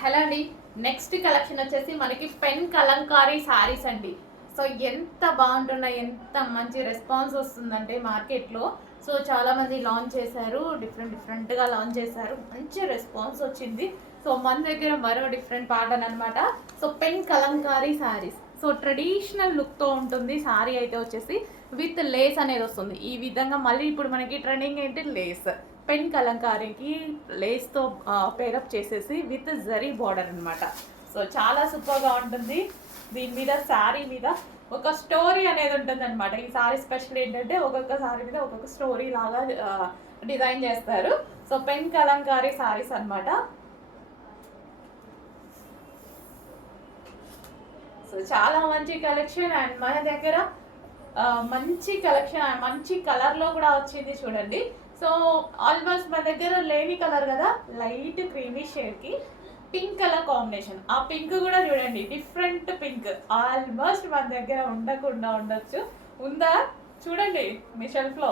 Hello అండి. Next collection వచ్చేసి మనకి పెన్ కలంకారీ శారీస్ అండి. సో ఎంత బాగుంటున్నాయి ఎంత మంచి రెస్పాన్స్ వస్తుందంటే మార్కెట్లో. సో చాలామంది లాంచ్ చేశారు డిఫరెంట్ డిఫరెంట్గా లాంచ్ చేశారు. మంచి రెస్పాన్స్ వచ్చింది. సో మన దగ్గర మరో డిఫరెంట్ ప్యాటర్న్ అనమాట so pen Kalamkari saris so traditional లుక్తో ఉంటుంది. శారీ అయితే వచ్చేసి విత్ లేస్ అనేది వస్తుంది. ఈ విధంగా మళ్ళీ ఇప్పుడు మనకి ట్రెండింగ్ ఏంటి? లేస్ పెన్ కలంకారీకి లేస్తో పేరప్ చేసేసి విత్ జరీ బార్డర్ అనమాట సో చాలా సూపర్గా ఉంటుంది. దీని మీద శారీ మీద ఒక స్టోరీ అనేది ఉంటుంది అనమాట ఈ శారీ స్పెషల్ ఏంటంటే ఒక్కొక్క శారీ మీద ఒక్కొక్క స్టోరీ లాగా డిజైన్ చేస్తారు. సో పెన్ కలంకారీ శారీస్ అనమాట సో చాలా మంచి కలెక్షన్ అండ్ మన దగ్గర మంచి కలెక్షన్ మంచి కలర్లో కూడా వచ్చింది చూడండి. సో ఆల్మోస్ట్ మన దగ్గర లేని కలర్ కదా లైట్ క్రీమీ షేడ్కి పింక్ కలర్ కాంబినేషన్ ఆ పింక్ కూడా చూడండి డిఫరెంట్ పింక్ ఆల్మోస్ట్ మన దగ్గర ఉండకుండా ఉండొచ్చు. ఉందా? చూడండి మీ షెల్ఫ్లో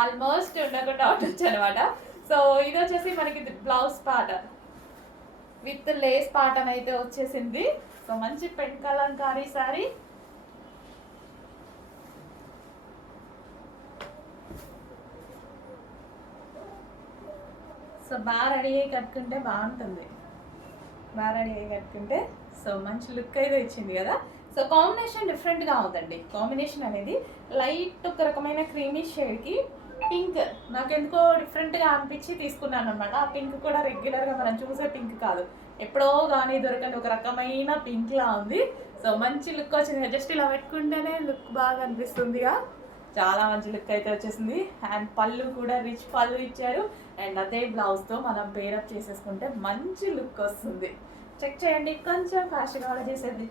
ఆల్మోస్ట్ ఉండకుండా ఉండొచ్చు అనమాట సో ఇది వచ్చేసి మనకి blouse part with lace pattern అయితే వచ్చేసింది. సో మంచి పెన్ కలంకారీ సారీ సో బాగా రెడీ అయ్యి కట్టుకుంటే బాగుంటుంది. బాగా రెడీ అయ్యి కట్టుకుంటే సో మంచి లుక్ అయితే ఇచ్చింది కదా. సో కాంబినేషన్ డిఫరెంట్గా ఉందండి. కాంబినేషన్ అనేది లైట్ ఒక రకమైన క్రీమీ షేడ్కి పింక్. నాకు ఎందుకో డిఫరెంట్గా అనిపించి తీసుకున్నాను అనమాట ఆ పింక్ కూడా రెగ్యులర్గా మనం చూసే పింక్ కాదు. ఎప్పుడో కానీ దొరకని ఒక రకమైన పింక్లా ఉంది. సో మంచి లుక్ వచ్చింది. జస్ట్ ఇలా పెట్టుకుంటేనే లుక్ బాగా అనిపిస్తుందిగా. చాలా మంచి లుక్ అయితే వచ్చేసింది. అండ్ పళ్ళు కూడా రిచ్ పళ్ళు ఇచ్చారు. అండ్ అదే బ్లౌజ్తో మనం పేరప్ చేసేసుకుంటే మంచి లుక్ వస్తుంది. చెక్ చేయండి. కొంచెం ఫాస్ట్గా కూడా చేసేది.